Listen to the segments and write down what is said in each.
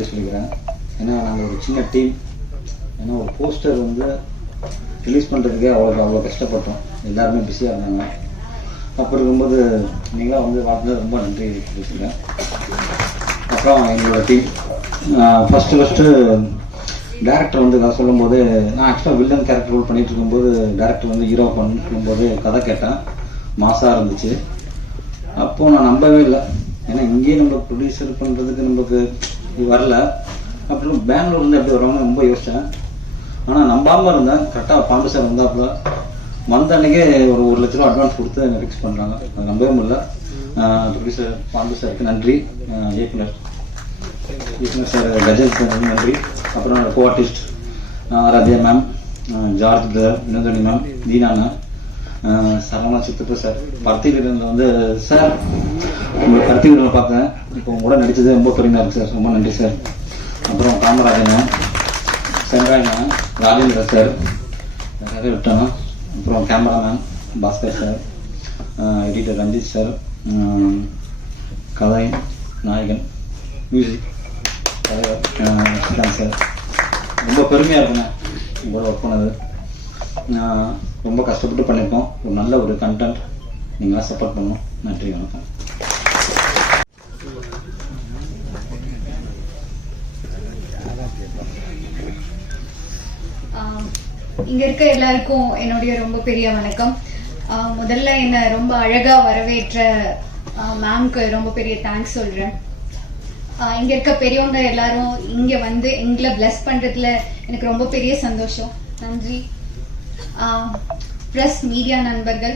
நன்றி சொல்லிக்கிறேன். ஏன்னா நாங்கள் ஒரு சின்ன டீம். ஏன்னா ஒரு போஸ்டர் வந்து ரிலீஸ் பண்ணுறதுக்கே அவ்வளோ கஷ்டப்பட்டோம். எல்லாருமே பிஸியாக இருந்தாங்க. அப்போ இருக்கும்போது நீங்களாம் வந்து வாழ்ந்தது ரொம்ப நன்றி பேசுகிறேன். அப்புறம் எங்களோட டீம் ஃபஸ்ட்டு டேரக்டர் வந்து நான் சொல்லும்போது, நான் ஆக்சுவலாக வில்லன் கேரக்டர் ரோல் பண்ணிகிட்டு இருக்கும்போது டேரக்டர் வந்து ஹீரோ பண்ணும்போது கதை கேட்டேன். மாசாக இருந்துச்சு. அப்போது நான் நம்பவே இல்லை. ஏன்னா இங்கேயே நம்ம ப்ரொடியூசர் பண்ணுறதுக்கு நமக்கு வரல. அப்புறம் பெங்களூர்லேருந்து எப்படி வருவாங்கன்னு ரொம்ப யோசித்தேன். ஆனால் நம்பாமல் இருந்தேன். கரெக்டாக பாண்டு சார் வந்தாப்புல வந்த அன்றைக்கே ஒரு 1 லட்ச ரூபா அட்வான்ஸ் கொடுத்து என்னை ஃபிக்ஸ் பண்ணுறாங்க. அது நம்பவே முடியல. ப்ரொடியூசர் பாண்டு சாருக்கு நன்றி. இயக்குனர் சார் கஜல் சார் நன்றி. அப்புறம் co artist Raja ma'am, George brother, Vinodhini ma'am, Deena ma'am, Saravana சித்தப்பா சார். பருத்தி வீரனில் வந்து சார் உங்களை பருத்தி வீரனில் பார்த்தேன். இப்போ உங்க கூட நடித்தது ரொம்ப பெருமையாக இருக்குது சார். ரொம்ப நன்றி சார். அப்புறம் Kamarajan ma'am, Senrai ma'am, Rajendra sir, நிறைய விட்டோம். அப்புறம் cameraman Bhaskar sir, editor Ranjith sir, கதை நாயகன், மியூசிக் தலைவர் சார். ரொம்ப பெருமையாக இருக்குங்க உங்களோட ஒர்க் பண்ணது. ரொம்ப கஷ்டப்பட்டு பண்ணியிருக்கோம். ஒரு நல்ல ஒரு கண்டென்ட் நீங்களாம் சப்போர்ட் பண்ணணும். நன்றி, வணக்கம். இங்க இருக்க எல்லாருக்கும் என்னுடைய ரொம்ப பெரிய வணக்கம். முதல்ல என்ன ரொம்ப அழகா வரவேற்ற மேம்க்கு ரொம்ப பெரிய தேங்க்ஸ் சொல்றேன். இங்க இருக்க பெரியவங்க எல்லாரும் இங்க வந்து எங்களை பிளஸ் பண்றதுல எனக்கு ரொம்ப பெரிய சந்தோஷம். நன்றி. பிரஸ் மீடியா நண்பர்கள்,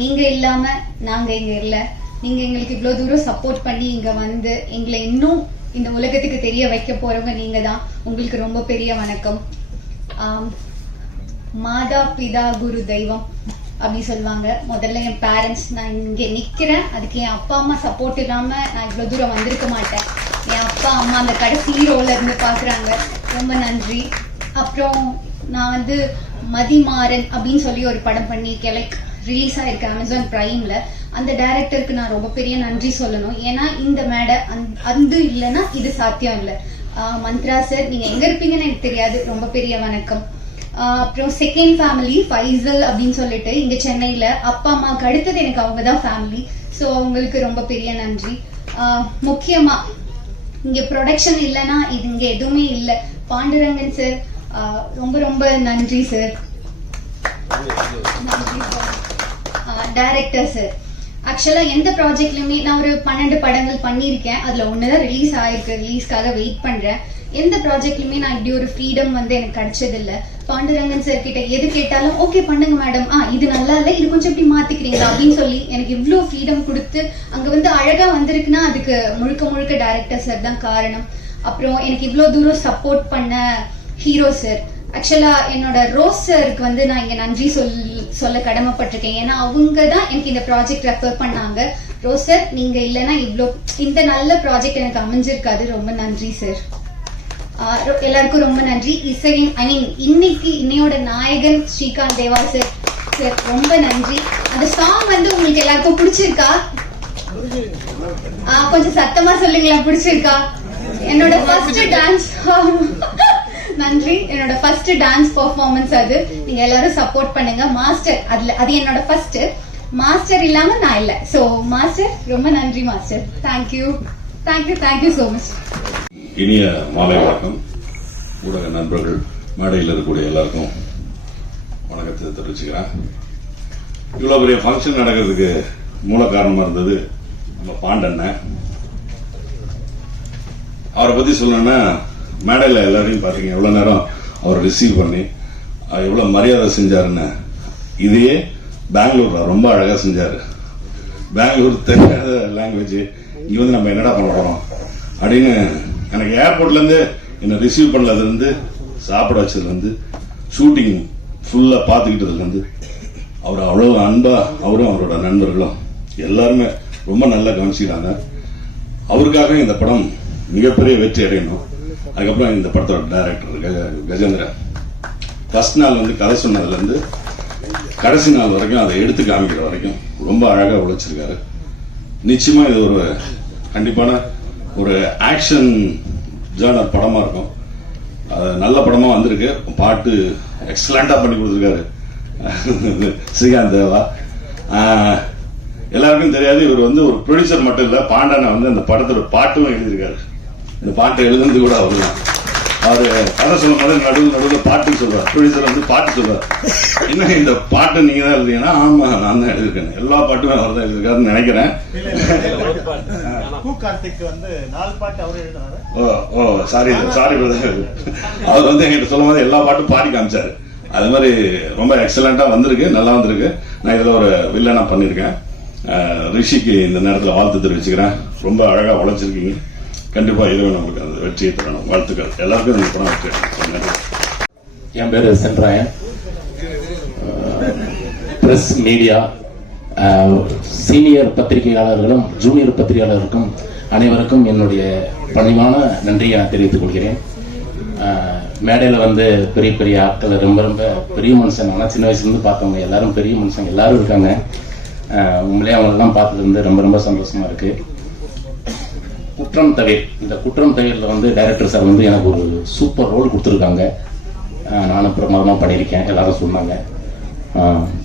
நீங்க இல்லாம நாங்க இங்க இல்ல. நீங்க எங்களுக்கு இவ்வளவு தூரம் சப்போர்ட் பண்ணி இங்க வந்து எங்களை இன்னும் இந்த உலகத்துக்கு தெரிய வைக்க போறவங்க நீங்க தான். உங்களுக்கு ரொம்ப பெரிய வணக்கம். மாதா பிதா குரு தெய்வம் அப்படி சொல்லுவாங்க. முதல்ல என் பேரண்ட்ஸ், நான் இங்க நிக்கிறேன், அதுக்கு என் அப்பா அம்மா சப்போர்ட் இல்லாம நான் இவ்வளவு தூரம் வந்திருக்க மாட்டேன். என் அப்பா அம்மா அந்த கடைசி ரோல இருந்து பாக்குறாங்க. ரொம்ப நன்றி. அப்புறம் நான் வந்து மதிமாறன் அப்படின்னு சொல்லி ஒரு படம் பண்ணியிருக்கேன். லைக் ரிலீஸ் ஆயிருக்கு அமேசான் பிரைம்ல. அந்த டைரக்டருக்கு நான் ரொம்ப பெரிய நன்றி சொல்லணும். ஏன்னா இந்த மேடை அது இல்லைன்னா இது சாத்தியம் இல்லை. மந்த்ரா சார், நீங்க எங்க இருப்பீங்கன்னு எனக்கு தெரியாது. ரொம்ப பெரிய வணக்கம். அப்புறம் செகண்ட் ஃபேமிலி ஃபைசல் அப்படின்னு சொல்லிட்டு இங்க சென்னையில அப்பா அம்மாவுக்கு அடுத்தது எனக்கு அவங்க தான் ஃபேமிலி. ஸோ அவங்களுக்கு ரொம்ப பெரிய நன்றி. முக்கியமா இங்க ப்ரொடக்ஷன் இல்லைன்னா இது இங்க எதுவுமே இல்லை. பாண்டுரங்கன் சார், ரொம்ப ரொம்ப நன்றி சார். நன்றி சார். டைரக்டர் சார், ஆக்சுவலா எந்த ப்ராஜெக்ட்லயுமே நான் ஒரு 12 படங்கள் பண்ணியிருக்கேன். அதுல ஒண்ணுதான் ரிலீஸ் ஆயிருக்கு. ரிலீஸ்க்காக வெயிட் பண்றேன். எந்த ப்ராஜெக்ட்லயுமே நான் இப்படி ஒரு ஃப்ரீடம் வந்து எனக்கு கிடைச்சது இல்ல. பாண்டுரங்கன் சார் கிட்ட எது கேட்டாலும் ஓகே பண்ணுங்க மேடம், இது நல்லா இல்ல, இது கொஞ்சம் இப்படி மாத்திக்கிறீங்களா அப்படின்னு சொல்லி எனக்கு இவ்வளவு ஃப்ரீடம் கொடுத்து அங்க வந்து அழகா வந்திருக்குன்னா அதுக்கு முழுக்க முழுக்க டைரக்டர் சார் தான் காரணம். அப்புறம் எனக்கு இவ்வளவு தூரம் சப்போர்ட் பண்ண ஹீரோ சார். ஆக்சுவலா என்னோட ரோஸ் சாருக்கு வந்து நான் இங்க நன்றி சொல்ல கடமைப்பட்டிருக்கேன். ஏன்னா அவங்க தான் எனக்கு இந்த ப்ராஜெக்ட் ரெஃபர் பண்ணாங்க. ரோஸ் சார், நீங்க இல்லைன்னா இந்த நல்ல ப்ராஜெக்ட் எனக்கு அமைஞ்சிருக்காது. ரொம்ப நன்றி சார். எல்லாருக்கும் ரொம்ப நன்றி. இன்னைக்கு இன்னையோட நாயகன் ஸ்ரீகாந்த் தேவா சார், சார் ரொம்ப நன்றி. அந்த சாங் வந்து உங்களுக்கு எல்லாருக்கும் பிடிச்சிருக்கா? கொஞ்சம் சத்தமா சொல்லுங்களா, பிடிச்சிருக்கா? என்னோட ஃபர்ஸ்ட் டான்ஸ் நன்றி. என்னோட ஃபர்ஸ்ட் டான்ஸ் பெர்ஃபார்மன்ஸ் அது. நீங்க எல்லாரும் சப்போர்ட் பண்ணுங்க. மாஸ்டர் அது என்னோட ஃபர்ஸ்ட். மாஸ்டர் இல்லாம நான் இல்ல. சோ மாஸ்டர், ரொம்ப நன்றி master. Thank you thank you thank you so much. இனிய மாலை வணக்கம். ஊடக நண்பர்கள், மேடையில் இருக்கக்கூடிய எல்லாருக்கும் வணக்கத்தை தெரிவிச்சுக்கிறேன். இவ்வளவு பெரிய ஃபங்க்ஷன் நடக்கிறதுக்கு மூல காரணமா இருந்தது நம்ம பாண்டண்ணன். அவரை பத்தி சொல்லணும்னா, மேடையில் எல்லாரையும் பாத்தீங்க எவ்வளவு நேரம் அவரை ரிசீவ் பண்ணி எவ்வளவு மரியாதை செஞ்சாருன்னு. இதையே பெங்களூர்ல ரொம்ப அழகா செஞ்சாரு. பெங்களூர் தெரியாத லாங்குவேஜ், இங்க வந்து நம்ம என்னடா பண்ண போறோம் அப்படின்னு எனக்கு ஏர்போர்ட்ல இருந்து என்ன ரிசீவ் பண்ணதுல இருந்து, சாப்பிட வச்சதுல இருந்து, ஷூட்டிங் ஃபுல்லா பாத்துக்கிட்டதுல இருந்து அவர் அவ்வளவு அன்பா, அவரும் அவரோட நண்பர்களும் எல்லாருமே ரொம்ப நல்லா கவனிச்சுக்கிறாங்க. அவருக்காக இந்த படம் மிகப்பெரிய வெற்றி அடையணும். அதுக்கப்புறம் இந்த படத்தோட டைரக்டர் கஜேந்திரன் ஃபர்ஸ்ட் நாள் வந்து கதை சொன்னதுல இருந்து கடைசி நாள் வரைக்கும் அதை எடுத்து காமிக்கிற வரைக்கும் ரொம்ப அழகா உழைச்சிருக்காரு. நிச்சயமா இது ஒரு கண்டிப்பான ஒரு ஆக்ஷன் ஜேர்னர் படமா இருக்கும். நல்ல படமா வந்திருக்கு. பாட்டு எக்ஸலண்டா பண்ணி கொடுத்துருக்காரு ஸ்ரீகாந்த் தேவா. எல்லாருக்கும் தெரியாது, இவர் வந்து ஒரு ப்ரொடியூசர் மட்டும் இல்ல, பாண்டனை வந்து அந்த படத்தோட பாட்டும் எழுதியிருக்காரு. இந்த பாட்டை எழுதுனது கூட அவர் தான். அவரு கதை சொல்லும் போது நடுவில் பாட்டு சொல்றாரு, ப்ரொடியூசர் வந்து பாட்டு சொல்றாரு. என்ன இந்த பாட்டு நீங்க தான் எழுதுறீங்கன்னா, ஆமா நான் தான் எழுதியிருக்கேன், எல்லா பாட்டுமே அவர் தான் எழுதியிருக்காருன்னு நினைக்கிறேன். Sorry brother. அவர் வந்து என்கிட்ட சொல்லும் போது எல்லா பாட்டும் பாடி காமிச்சாரு. அது மாதிரி ரொம்ப எக்ஸலண்டா வந்திருக்கு, நல்லா வந்திருக்கு. நான் இதுல ஒரு வில்லனா பண்ணிருக்கேன். ரிஷிக்கு இந்த நேரத்தில் வாழ்த்து தெரிவிச்சுக்கிறேன். ரொம்ப அழகா உழைச்சிருக்கீங்க. கண்டிப்பா இறைவன் உங்களுக்கு அந்த வெற்றியை தரணும். வாழ்த்துக்கள். எல்லாருக்கும் இந்த படம் வெற்றி. என் பேரு சென்றாயன். பிரஸ் மீடியா சீனியர் பத்திரிகையாளர்களும் ஜூனியர் பத்திரிகையாளருக்கும் அனைவருக்கும் என்னுடைய பணிவான நன்றியை நான் தெரிவித்துக் கொள்கிறேன். மேடையில் வந்து பெரிய பெரிய ஆட்கள், ரொம்ப ரொம்ப பெரிய மனுஷன். ஆனால் சின்ன வயசுலேருந்து பார்த்தவங்க எல்லாரும் பெரிய மனுஷங்க எல்லாரும் இருக்காங்க. உண்மையிலே அவங்களெல்லாம் பார்த்தது வந்து ரொம்ப ரொம்ப சந்தோஷமா இருக்கு. குற்றம் தவிர, இந்த குற்றம் தவிரில் வந்து டைரக்டர் சார் வந்து எனக்கு ஒரு சூப்பர் ரோல் கொடுத்துருக்காங்க. நானும் பிரமாதமாக பண்ணியிருக்கேன், எல்லாரும் சொன்னாங்க.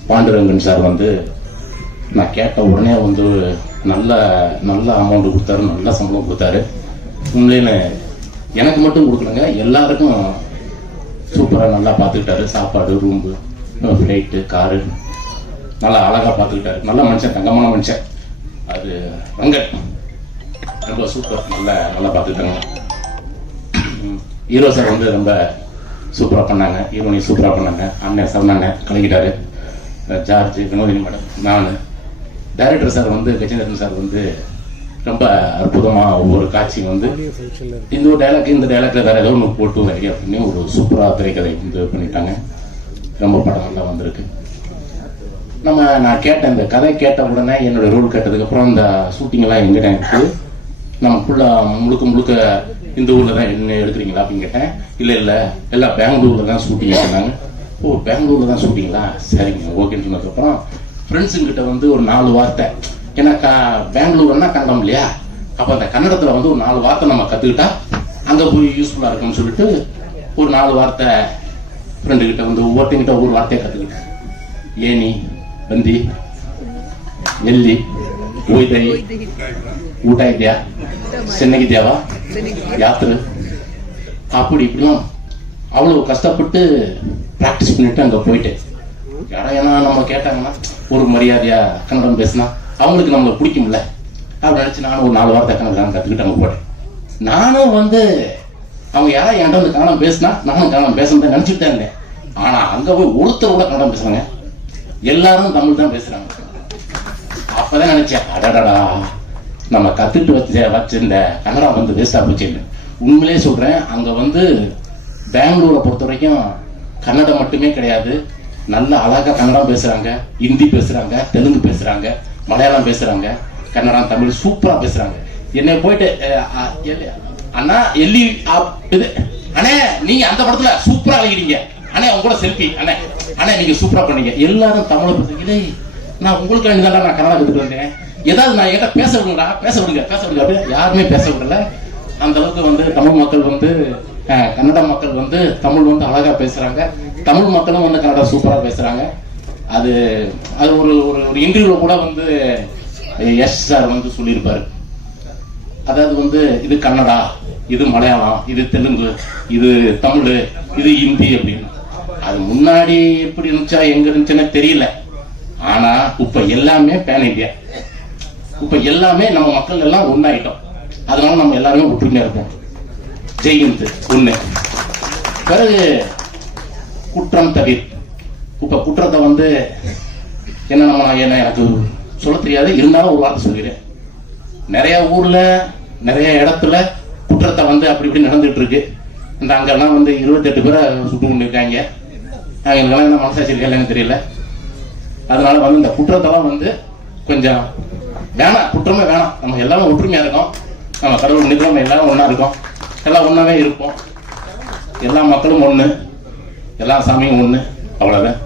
பாண்டுரங்கன் சார் வந்து நான் கேட்ட உடனே வந்து நல்ல நல்ல அமௌண்ட் கொடுத்தாரு, நல்ல சம்பளம் கொடுத்தாரு. உண்மையிலே எனக்கு மட்டும் கொடுக்கணுங்க, எல்லாருக்கும் சூப்பராக நல்லா பார்த்துக்கிட்டாரு. சாப்பாடு, ரூம்பு, ஃப்ளைட்டு, காரு நல்லா அழகாக பார்த்துக்கிட்டாரு. நல்ல மனுஷன், தங்கமான மனுஷன். அது ரங்கன் ரொம்ப சூப்பர், நல்லா பார்த்துக்கிட்டாங்க. ஹீரோ சார் வந்து ரொம்ப சூப்பராக பண்ணாங்க, ஹீரோனி சூப்பராக பண்ணாங்க. அண்ணன் சரணாங்க கலக்கிட்டாரு. ஜார்ஜ், வினோதினி மேடம், நான். டைரக்டர் சார் வந்து கஜேந்திரன் சார் வந்து ரொம்ப அற்புதமா ஒவ்வொரு காட்சி வந்து இந்த ஒரு டைலாக், இந்த டைலாக்ல வேற ஏதோ ஒன்று போட்டு வைக்க அப்படின்னு ஒரு சூப்பரா திரைக்கதை இது பண்ணிட்டாங்க. ரொம்ப படம் நல்லா வந்திருக்கு. நான் கேட்டேன், இந்த கதை கேட்ட உடனே என்னோட ரோல் கேட்டதுக்கு அப்புறம் இந்த ஷூட்டிங் எல்லாம் எங்கிட்ட இருக்குது, நம்ம முழுக்க முழுக்க இந்த ஊர்ல தான் என்ன எடுக்கிறீங்களா அப்படின்னு கேட்டேன். இல்ல எல்லாம் பெங்களூர்ல தான் ஷூட்டிங் சொன்னாங்க. ஓ, பெங்களூர்ல தான் ஷூட்டிங்களா, சரிங்க ஓகேன்னு சொன்னதுக்கப்புறம் ஃப்ரெண்ட்ஸுங்கிட்ட வந்து ஒரு 4 வார்த்தை, ஏன்னா பெங்களூர்னா கன்னடம் இல்லையா, அப்ப அந்த கன்னடத்துல வந்து ஒரு 4 வார்த்தை நம்ம கத்துக்கிட்டா அங்க போய் யூஸ்ஃபுல்லா இருக்கும்னு சொல்லிட்டு ஒரு 4 வார்த்தை ஃப்ரெண்டு கிட்ட வந்து ஒவ்வொருத்தங்கிட்ட ஒவ்வொரு வார்த்தையை கத்துக்கிட்டேன். ஏனி, ಬಂದಿ, ಎಲ್ಲಿ, ಹೋಯ್ದೈ, ಊಟ ಇದೆಯಾ, ಚೆನ್ನಾಗಿದ್ಯಾவா, யாத்திரை, அப்படி இப்படிலாம் அவ்வளவு கஷ்டப்பட்டு பிராக்டிஸ் பண்ணிட்டு அங்க போயிட்டேன். ஏன்னா நம்ம கேட்டாங்கன்னா ஒரு மரியாதையா கன்னடம் பேசினா அவங்களுக்கு நம்மளை பிடிக்கும்ல அப்படின்னு நினைச்சு நானும் ஒரு 4 வார்த்தை கன்னடம் கத்துக்கிட்டு அங்க போட்டேன். நானும் வந்து அவங்க யாராவது என்கிட்ட வந்து கன்னடம் பேசினா நானும் கன்னடம் பேசணும் நினைச்சுட்டு தான் இருந்தேன். ஆனா அங்க போய் ஒருத்தர் கூட கன்னடம் பேசுறாங்க, எல்லாரும் தமிழ் தான் பேசுறாங்க. அப்பதான் நினைச்சேன், அடடா நம்ம கத்துட்டு வச்சிருந்த கன்னடம் வந்து வேஸ்டா போச்சுன்னு. உண்மையிலே சொல்றேன், அங்க வந்து பெங்களூரை பொறுத்த வரைக்கும் கன்னடம் மட்டுமே கிடையாது, நல்ல அழகா கன்னடம் பேசுறாங்க, ஹிந்தி பேசுறாங்க, தெலுங்கு பேசுறாங்க, மலையாளம் பேசுறாங்க, கன்னடம், தமிழ் சூப்பரா பேசுறாங்க. என்னை போயிட்டு அண்ணா எல்லி இது அண்ணே நீங்க அந்த படத்துல சூப்பரா அழகிறீங்க அண்ணே, அவங்க கூட செல்ஃபி அண்ணே, அண்ணே நீங்க சூப்பரா பண்ணீங்க. எல்லாரும் தமிழை பத்தி நான் உங்களுக்கு வேண்டியதான் நான் கன்னடம் கத்துட்டு வந்தேன். ஏதாவது நான் என்கிட்ட பேச விடுங்களா, பேச விடுங்க அப்படின்னு யாருமே பேச விடல. அந்த அளவுக்கு வந்து தமிழ் மக்கள் வந்து கன்னட மக்கள் வந்து தமிழ் வந்து அழகா பேசுறாங்க, தமிழ் மக்களும் வந்து கன்னடா சூப்பரா பேசுறாங்க. அது அது ஒரு ஒரு இன்டர்வியூல கூட வந்து எஸ் சார் வந்து சொல்லியிருப்பாரு, அதாவது வந்து இது கன்னடா, இது மலையாளம், இது தெலுங்கு, இது தமிழ், இது ஹிந்தி அப்படின்னு. அது முன்னாடி எப்படி இருந்துச்சா எங்க இருந்துச்சுன்னு தெரியல. ஆனா இப்ப எல்லாமே பேன் இந்தியா, இப்ப எல்லாமே நம்ம மக்கள் எல்லாம் ஒன்னாயிட்டோம். அதனால நம்ம எல்லாருமே ஒற்றுமையா இருப்போம். ஜெய்ஹிந்த் ஒண்ணு. பிறகு குற்றம் தவிர, இப்ப குற்றத்தை வந்து என்ன எனக்கு சொல்ல தெரியாது, இருந்தாலும் ஒரு வார்த்தை சொல்லிடுறேன். நிறைய ஊர்ல நிறைய இடத்துல குற்றத்தை வந்து அப்படி இப்படி நடந்துட்டு இருக்கு. இந்த அங்கெல்லாம் வந்து 28 பேரை சுட்டு கொண்டு இருக்காங்க. எங்களுக்கெல்லாம் என்ன மனசாட்சி இருக்கா தெரியல. அதனால வந்து இந்த குற்றத்தெல்லாம் வந்து கொஞ்சம் வேணாம், குற்றமே வேணாம். நம்ம எல்லாமே ஒற்றுமையா இருக்கோம், நம்ம கடவுள் நினைக்கிறோம், நம்ம எல்லாரும் ஒன்னா இருக்கோம், எல்லாம் ஒன்னாவே இருப்போம். எல்லா மக்களும் ஒண்ணு, எல்லா சாமியும் ஒண்ணு, அவ்வளவுதான்.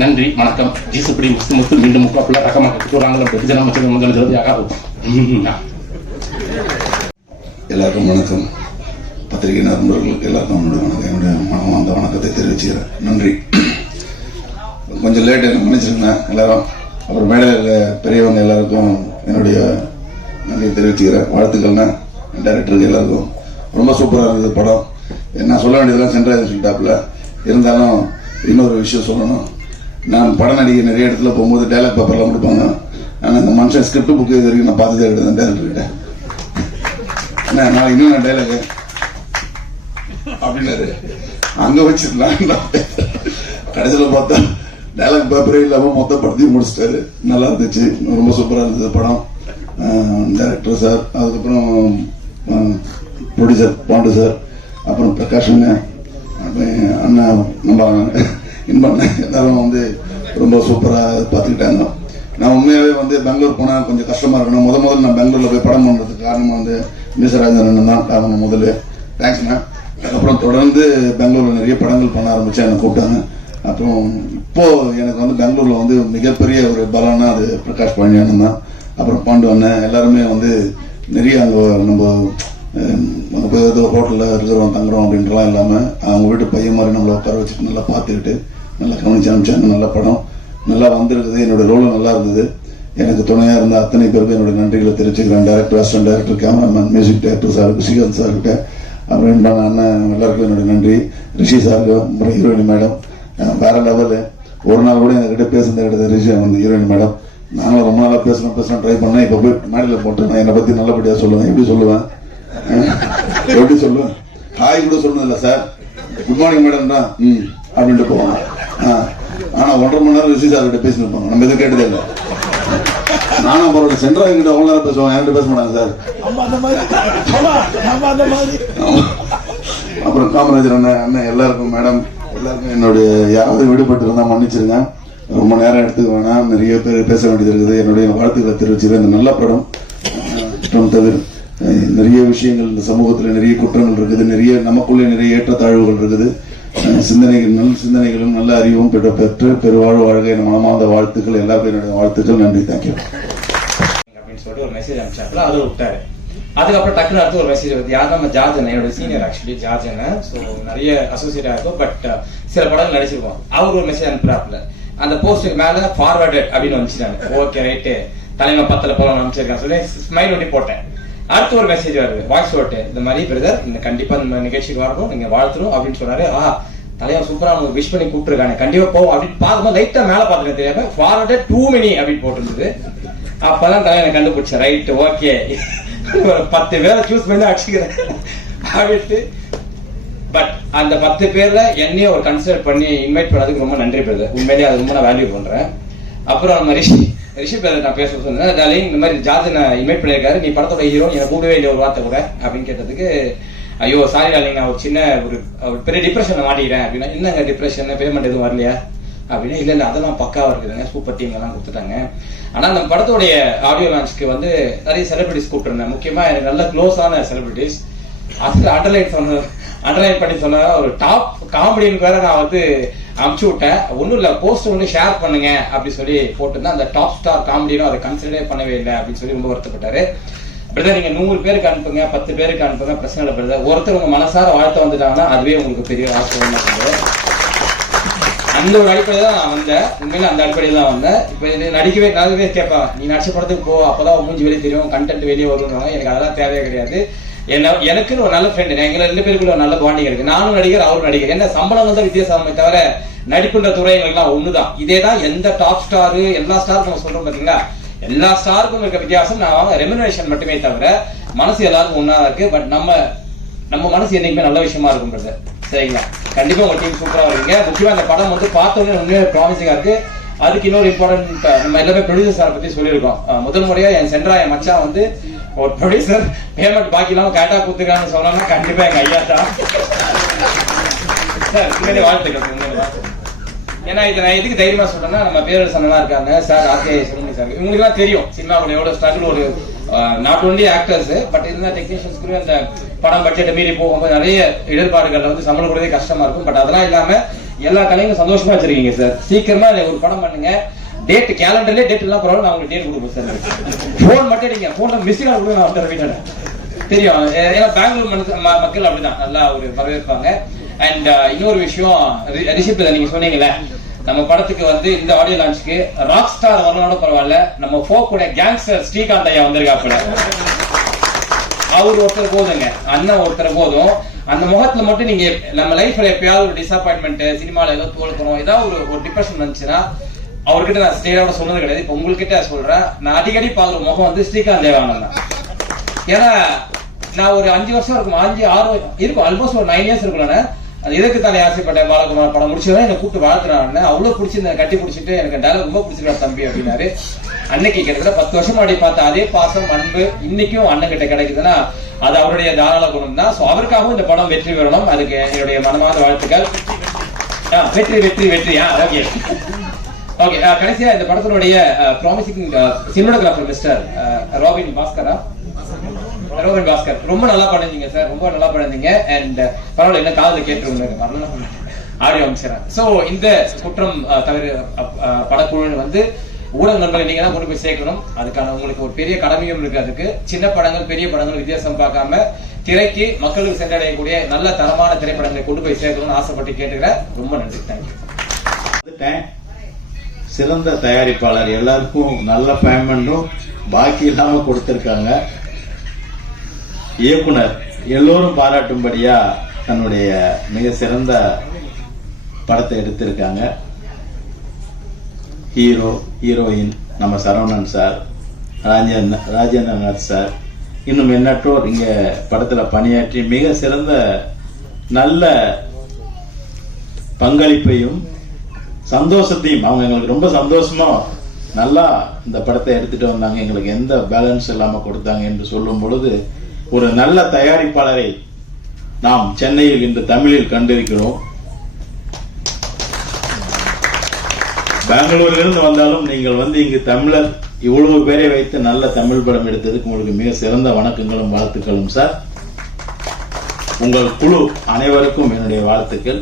நன்றி, வணக்கம். ஜீசுப்படி முத்து மீண்டும் முக்காப்புல ரகமாக எல்லாருக்கும் வணக்கம். பத்திரிகை நண்பர்களுக்கு எல்லாருக்கும் என்னுடைய மனமார்ந்த வணக்கத்தை தெரிவிச்சுக்கிறேன். நன்றி. கொஞ்சம் லேட் எனக்கு மன்னிச்சிருந்தேன் எல்லாரும். அப்புறம் மேடையில் பெரியவங்க எல்லாருக்கும் என்னுடைய நன்றி தெரிவிச்சுக்கிறேன். வாழ்த்துக்கள்னா டைரக்டருக்கு எல்லாருக்கும். ரொம்ப சூப்பராக இருந்தது படம். நான் சொல்ல வேண்டியதெல்லாம் சென்ட்ராஜன் சொல்லிட்டாப்புல. இருந்தாலும் இன்னொரு விஷயம் சொல்லணும். நான் படம் நடிகை நிறைய இடத்துல போகும்போது டைலாக் பேப்பர்லாம் கொடுப்பாங்க. ஆனால் இந்த மனுஷன் ஸ்கிரிப்ட் புக்கு இது வரைக்கும் நான் பார்த்ததே கிடையாது டேரக்டர்கிட்ட. நாளைக்கு இன்னும் நான் டைலாக் அப்படின்னாரு. அங்கே வச்சிருந்தான். கடைசியில் பார்த்தா டைலாக் பேப்பரே இல்லாமல் மொத்த படத்தையும் முடிச்சிட்டாரு. நல்லா இருந்துச்சு. ரொம்ப சூப்பராக இருந்தது படம். டைரக்டர் சார், அதுக்கப்புறம் ப்ரொடியூசர் பாண்டு சார், அப்புறம் பிரகாஷுங்க, அண்ணா நம்ம இன்பண்ண எல்லாரும் வந்து ரொம்ப சூப்பராக பார்த்துக்கிட்டாங்க. நான் உண்மையாகவே பெங்களூர் போனால் கொஞ்சம் கஷ்டமாக இருக்கணும். முதல்ல நான் பெங்களூரில் போய் படம் பண்ணுறதுக்கு காரணம் மீசராஜன் அண்ணன் தான் காரணம். முதல்ல தேங்க்ஸ்ண்ணா. அப்புறம் தொடர்ந்து பெங்களூரில் நிறைய படங்கள் பண்ண ஆரம்பித்தேன். என்னை கூப்பிட்டாங்க. அப்புறம் இப்போ எனக்கு பெங்களூரில் மிகப்பெரிய ஒரு பலம்னா அது பிரகாஷ் பழனியானன் தான். அப்புறம் பாண்டு அண்ணன் எல்லாருமே நிறைய அங்கே நம்ம அங்கே போய் ஏதோ ஹோட்டலில் இருக்கிறோம் தங்குறோம் அப்படின்றலாம் இல்லாமல் அவங்க வீட்டு பையன் மாதிரி நம்மளை உட்கார வச்சுட்டு நல்லா பார்த்துக்கிட்டு நல்லா கவனிச்சு அனுப்பிச்சாங்க. நல்ல படம் நல்லா வந்திருக்குது. என்னோட ரோலும் நல்லா இருந்தது. எனக்கு துணையாக இருந்த அத்தனை பேருக்கு என்னோட நன்றிகளை தெரிவிச்சுக்கிறேன். Director, assistant director, cameraman, music director சாருக்கு, ஸ்ரீகாந்த் சார்கிட்ட, அப்புறம் என்பாங்க அண்ணன் எல்லாருக்கும் என்னோட நன்றி. ரிஷி சாருக்கு, அப்புறம் ஹீரோயினி மேடம் வேற லெவலு. ஒரு நாள் கூட எங்ககிட்ட பேசுனது கிடையாது. ரிஷி ஹீரோயினி மேடம் நாங்களும் ரொம்ப நாளாக பேசணும் பேசணும் ட்ரை பண்ணேன். இப்போ போய் மேடையில் போட்டு நான் என்னை பற்றி நல்லபடியாக சொல்லுவேன். எப்படி சொல்லுவேன் ஹாய் கூட சொன்னதில்லை சார். குட் மார்னிங் மேடம் தான் அப்படின்ட்டு போவாங்க. ஆனால் 1.5 மணி நேரம் ரிஷி சார்கிட்ட பேசினிருப்பாங்க. நம்ம எதுவும் கேட்டதே இல்லை. நானும் அவரோட சென்ட்ரல் கிட்ட அவ்வளோ நேரம் பேசுவாங்க. என்கிட்ட பேச மாட்டாங்க சார். அப்புறம் காமராஜர் அண்ணன் எல்லாருக்கும் மேடம் எல்லாருக்கும் என்னுடைய யாராவது விடுபட்டு இருந்தால் மன்னிச்சிருங்க. ரொம்ப நேரம் எடுத்துக்க வேணாம். நிறைய பேர் பேச வேண்டியது இருக்குது. என்னுடைய வாழ்த்துக்களை தெரிவிச்சுக்கிறேன். இந்த நல்ல படம் தவிர நிறைய விஷயங்கள் இந்த சமூகத்தில் நிறைய குற்றங்கள் இருக்குது. நிறைய நமக்குள்ளே நிறைய ஏற்றத்தாழ்வுகள் இருக்குது. சிந்தனைகளும் நல்ல அறிவும் பெற்று பெருவாழ்வு வாழ்க என் மனமார்ந்த வாழ்த்துக்கள். எல்லாருக்கும் என்னுடைய வாழ்த்துக்கள். நன்றி. தேங்க்யூ அப்படின்னு சொல்லிட்டு ஒரு மெசேஜ் அனுப்பிச்சாப்புல. அது விட்டாரு. அதுக்கப்புறம் டக்குனு அடுத்து ஒரு மெசேஜ் வருது. யார் நம்ம ஜார்ஜ் அண்ணன், என்னோட சீனியர் ஆக்சுவலி ஜார்ஜ் அண்ணன். ஸோ நிறைய அசோசியேட்டா இருக்கும். பட் சில படங்கள் நடிச்சிருக்கோம். அவர் ஒரு மெசேஜ் அனுப்புறாப்புல. அந்த போஸ்டுக்கு மேல ஃபார்வர்டட் அப்படின்னு வந்துச்சுட்டாங்க. ஓகே ரைட்டு தலைமை 10 போல அனுப்பிச்சிருக்கான் சொல்லி ஸ்மைல் ஒட்டி போட்டேன். அடுத்து ஒரு மெசேஜ் வருது வாய்ஸ் ஓட்டு. இந்த மாதிரி பிரதர் இந்த கண்டிப்பா இந்த நிகழ்ச்சிக்கு வரணும், நீங்க வாழ்த்துரும் அப்படின்னு சொன்னாரு. தலைவர் சூப்பரா உங்களுக்கு விஷ் பண்ணி கூப்பிட்டுருக்காங்க, கண்டிப்பா போவோம் அப்படின்னு பார்க்கும்போது லைட்டா மேல பாத்துக்க தெரியாம ஃபார்வர்டட் டூ மெனி அப்படின்னு போட்டிருந்தது. அப்பதான் தலைவர் கண்டுபிடிச்சேன். ரைட் ஓகே 10 பேரை சூஸ் பண்ணி அடிச்சுக்கிறேன் அப்படின்ட்டு. பட் அந்த 10 பேர்ல என்னையே ஒரு கன்சிடர் பண்ணி இன்வைட் பண்ணதுக்கு ரொம்ப நன்றி பிரதர். உண்மையிலேயே அது ரொம்ப நான் வேல்யூ பண்றேன். அப்புறம் நம்ம ரிஷி பிரதர் நான் பேச சொன்னேன். டார்லிங் இந்த மாதிரி ஜார்ஜ் நான் இன்வைட் பண்ணியிருக்காரு, நீ படத்தோட ஹீரோ, எனக்கு கூடவே இல்லை ஒரு வார்த்தை கூட அப்படின்னு கேட்டதுக்கு, ஐயோ சாரி டார்லிங் நான் ஒரு சின்ன ஒரு பெரிய டிப்ரெஷன்ல மாட்டிக்கிறேன் அப்படின்னா. என்னங்க டிப்ரெஷன், பேமெண்ட் எதுவும் வரலையா அப்படின்னா. இல்ல அதெல்லாம் பக்காவா இருக்குதுங்க, சூப்பர் டீம் எல்லாம் கொடுத்துட்டாங்க. ஆனா அந்த படத்தோடைய ஆடியோ லான்ச்சுக்கு நிறைய செலிபிரிட்டிஸ் கூப்பிட்டுருந்தேன். முக்கியமா எனக்கு நல்ல க்ளோஸான செலிபிரிட்டிஸ். அதுல அண்டர்லைன் பண்ணி சொன்ன ஒரு டாப் காமெடியனுக்கு வேற நான் அனுப்பிச்சு விட்டேன். ஒன்னும் இல்ல போஸ்ட் ஒன்று ஷேர் பண்ணுங்க அப்படி சொல்லி போட்டுருந்தேன். அந்த டாப் ஸ்டார் காமெடியும் அதை கன்சிடரே பண்ணவே இல்லை அப்படின்னு சொல்லி ரொம்ப வருத்தப்பட்டாரு. பிரதர் நீங்க 100 பேருக்கு அனுப்புங்க, 10 பேருக்கு அனுப்புங்க, பிரச்சனை இல்லை பிரதர். ஒருத்தர் உங்க மனசார வாழ்த்த வந்துட்டாங்கன்னா அதுவே உங்களுக்கு பெரிய வாசகம் இருந்தது. அந்த ஒரு அடிப்படையில தான் நான் வந்தேன். உண்மையில அந்த அடிப்படையில தான் வந்தேன். இப்ப நிறையவே கேட்பேன், நீ நடிச்ச படத்துக்கு போ, அப்பதான் மூஞ்சி வெளியே தெரியும், கண்டென்ட் வெளியே வருவாங்க. எனக்கு அதெல்லாம் தேவையே கிடையாது. எனக்குன்னு ஒரு நல்ல ஃப்ரெண்டு, எங்களை 2 பேருக்குள்ள ஒரு நல்ல பாண்டிங் இருக்கு. நானும் நடிகர், அவரும் நடிகர். என்ன சம்பளங்கள் தான் வித்தியாசமே தவிர நடிப்புன்ற துறை எங்களுக்குலாம் ஒண்ணுதான். இதேதான் எந்த டாப் ஸ்டாரு எல்லா ஸ்டாருக்கும் நம்ம சொல்றோம் பாத்தீங்களா, எல்லா ஸ்டாருக்கும் இருக்க வித்தியாசம் நான் ரெமுனரேஷன் மட்டுமே தவிர மனசு எல்லாருக்கும் ஒன்னா இருக்கு. பட் நம்ம மனசு என்னைக்குமே நல்ல விஷயமா இருக்கும் பிரதர். சரிங்களா? கண்டிப்பா உங்க டீம் சூப்பரா இருக்கீங்க. முக்கியமா இந்த படம் பார்த்தோன்னே உண்மையாக ப்ராமிசிங்கா இருக்கு. அதுக்கு இன்னொரு இம்பார்ட்டன்ட், நம்ம எல்லாமே ப்ரொடியூசர் சாரை பத்தி சொல்லியிருக்கோம். முதல் முறையா என் என் மச்சான் ஒரு ப்ரொடியூசர் பேமெண்ட் பாக்கி இல்லாம கேட்டா குத்துக்கான்னு சொன்னா கண்டிப்பா எங்க ஐயா தான். வாழ்த்துக்கள். ஏன்னா இதை நான் எதுக்கு தைரியமா சொல்றேன்னா, நம்ம பேரரசு அண்ணா இருக்காங்க சார், ஆர்கே சுரமணி சார், இவங்களுக்கு எல்லாம் தெரியும் சினிமாவோட எவ்வளவு ஸ்ட்ரகிள். ஒரு நாட் ஒன்லி ஆக்டர்ஸ் பட் இருந்தா டெக்னீஷியன்ஸ்க்கு அந்த படம் பட்ஜெட்டை மீறி போகும்போது நிறைய இடர்பாடுகள் சம்பளம் கொடுத்தே கஷ்டமா இருக்கும். பட் அதெல்லாம் இல்லாம எல்லா கலையும் சந்தோஷமா வச்சிருக்கீங்க சார். சீக்கிரமா ஒரு படம் பண்ணுங்க. டேட் கேலண்டர்லயே டேட் எல்லாம் பரவாயில்ல, நான் உங்களுக்கு டேட் கொடுப்போம் சார். போன் மட்டும் நீங்க போன்ல மிஸ்ஸிங் கொடுங்க, நான் வந்து வீட்டான தெரியும். ஏன்னா பெங்களூர் மக்கள் அப்படிதான் நல்லா ஒரு வரவேற்பாங்க. அண்ட் இன்னொரு விஷயம் ரிஷிப், நீங்க சொன்னீங்கல்ல நம்ம படத்துக்கு வந்து இந்த ஆடியோ லான்ச்சுக்கு ராக் ஸ்டார் வரலாலும் பரவாயில்ல, நம்ம ஃபோக் கேங்ஸ்டர் ஸ்ரீகாந்த் ஐயா வந்திருக்காப்புல. அவர் ஒருத்தர் போதுங்க, அண்ணன் ஒருத்தர் போதும். அந்த முகத்துல மட்டும் நீங்க நம்ம லைஃப்ல எப்பயாவது ஒரு டிசப்பாயின்மெண்ட், சினிமால ஏதோ தோல்கிறோம், ஏதாவது ஒரு டிப்ரெஷன் வந்துச்சுன்னா அவர்கிட்ட நான் ஸ்டேஜோட சொன்னது கிடையாது. இப்ப உங்ககிட்ட சொல்றேன், நான் அடிக்கடி பாக்குற முகம் வந்து ஸ்ரீகாந்த் தேவானந்த் தான். ஏன்னா நான் ஒரு 5 வருஷம் இருக்கும், 5-6 இருக்கும், ஆல்மோஸ்ட் ஒரு 9 இயர்ஸ் இருக்கும்ல. அது எதுக்கு தானே ஆசைப்பட்டேன் பாலகுமார் படம் முடிச்சதான் என்னை கூப்பிட்டு வாழ்த்துறாங்க. அவ்வளவு பிடிச்சிருந்த கட்டி பிடிச்சிட்டு எனக்கு டைலாக் ரொம்ப பிடிச்சிருக்கா தம்பி அப்படின்னாரு. அன்னைக்கு கிட்டத்தட்ட 10 வருஷம் முன்னாடி பார்த்த அதே பாசம் அன்பு இன்னைக்கும் அண்ணன் கிட்ட கிடைக்குதுன்னா அது அவருடைய தாராள குணம் தான். சோ அவருக்காகவும் இந்த படம் வெற்றி பெறணும், அதுக்கு என்னுடைய மனமார்ந்த வாழ்த்துக்கள். வெற்றி வெற்றி வெற்றி. Okay okay. கடைசியா இந்த படத்தினுடைய promising cinematographer mister Robin Bhaskar ரொம்ப நல்லா பண்ணிருந்தீங்க சார், ரொம்ப நல்லா பண்ணிருந்தீங்க. அண்ட் பரவாயில்ல, என்ன காதல கேட்டுருங்க ஆடியோ அமைச்சரேன். சோ இந்த குற்றம் தவிர படக்குழு வந்து ஊடக நண்பர்கள் நீங்க தான் கொண்டு போய் சேர்க்கணும். அதுக்கான உங்களுக்கு ஒரு பெரிய கடமையும் இருக்கு. அதுக்கு சின்ன படங்கள் பெரிய படங்கள் வித்தியாசம் பார்க்காம திரைக்கு மக்களுக்கு சென்றடையக்கூடிய நல்ல தரமான திரைப்படங்களை கொண்டு போய் சேர்க்கணும்னு ஆசைப்பட்டு கேட்டுக்கிறேன். ரொம்ப நன்றி, தேங்க்யூ. சிறந்த தயாரிப்பாளர் எல்லாருக்கும் நல்ல பேமெண்டும் பாக்கி இல்லாம கொடுத்திருக்காங்க. இயக்குனர் எல்லோரும் பாராட்டும்படியா தன்னுடைய மிக சிறந்த படத்தை எடுத்திருக்காங்க. ஹீரோ ஹீரோயின் நம்ம சரவணன் சார், ராஜேந்திரநாத் சார், இன்னும் எண்ணற்றோர் இங்க படத்துல பணியாற்றி மிக சிறந்த நல்ல பங்களிப்பையும் சந்தோஷத்தையும் அவங்க எங்களுக்கு ரொம்ப சந்தோஷமா நல்லா இந்த படத்தை எடுத்துட்டு வந்தாங்க. எங்களுக்கு எந்த பேலன்ஸ் இல்லாம கொடுத்தாங்க என்று சொல்லும் பொழுது ஒரு நல்ல தயாரிப்பாளரை நாம் சென்னையில் இன்று தமிழில் கண்டிருக்கிறோம். பெங்களூரிலிருந்து வந்தாலும் நீங்கள் வந்து இங்கு தமிழர் இவ்வளவு பேரை வைத்து நல்ல தமிழ் படம் எடுத்ததுக்கு உங்களுக்கு மிக சிறந்த வணக்கங்களும் வாழ்த்துக்களும் சார். உங்கள் குழு அனைவருக்கும் என்னுடைய வாழ்த்துக்கள்.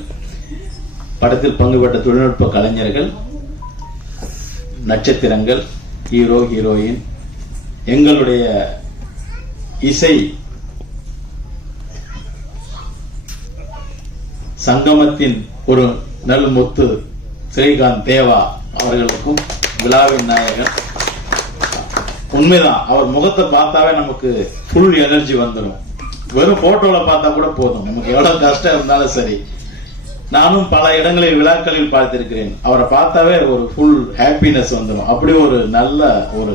படத்தில் பங்கு பெற்ற தொழில்நுட்ப கலைஞர்கள், நட்சத்திரங்கள், ஹீரோ ஹீரோயின், எங்களுடைய இசை சங்கமத்தின் ஒரு நல்முத்து ஸ்ரீகாந்த் தேவா அவர்களுக்கும் விழாவின் நாயகன். உண்மைதான், அவர் முகத்தை பார்த்தாவே நமக்கு ஃபுல் எனர்ஜி வந்துடும். வெறும் போட்டோல பார்த்தா கூட போதும், நமக்கு எவ்வளவு கஷ்டம் இருந்தாலும் சரி. நானும் பல இடங்களில் விழாக்களில் பார்த்திருக்கிறேன், அவரை பார்த்தாவே ஒரு ஃபுல் ஹாப்பினஸ் வந்துடும். அப்படி ஒரு நல்ல ஒரு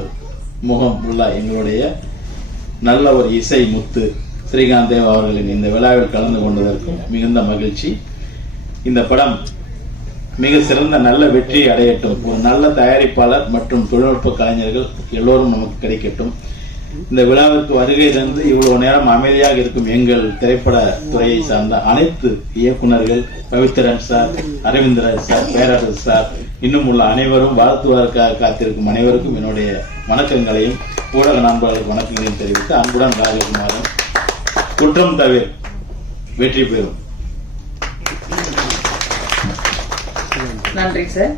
முகம் உள்ள எங்களுடைய நல்ல ஒரு இசை முத்து ஸ்ரீகாந்த் தேவ் அவர்களின் இந்த விழாவில் கலந்து கொண்டதற்கும் மிகுந்த மகிழ்ச்சி. இந்த படம் மிக சிறந்த நல்ல வெற்றி அடையட்டும். ஒரு நல்ல தயாரிப்பாளர் மற்றும் தொழில்நுட்ப கலைஞர்கள் எல்லோரும் நமக்கு கிடைக்கட்டும். இந்த விழாவிற்கு வருகை தந்து இவ்வளவு நேரம் அமைதியாக இருக்கும் எங்கள் திரைப்பட துறையை சார்ந்த அனைத்து இயக்குநர்கள், பவித்ரன் சார், அரவிந்தராஜ் சார், பேரரசு சார், இன்னும் உள்ள அனைவரும் வாழ்த்துவதற்காக காத்திருக்கும் அனைவருக்கும் என்னுடைய வணக்கங்களையும் ஊடக நண்பர்களுக்கு வணக்கங்களையும் தெரிவித்து அன்புடன் ராஜகுமாரன். குற்றம் தவிர வெற்றி பெறும். நன்றி சார்.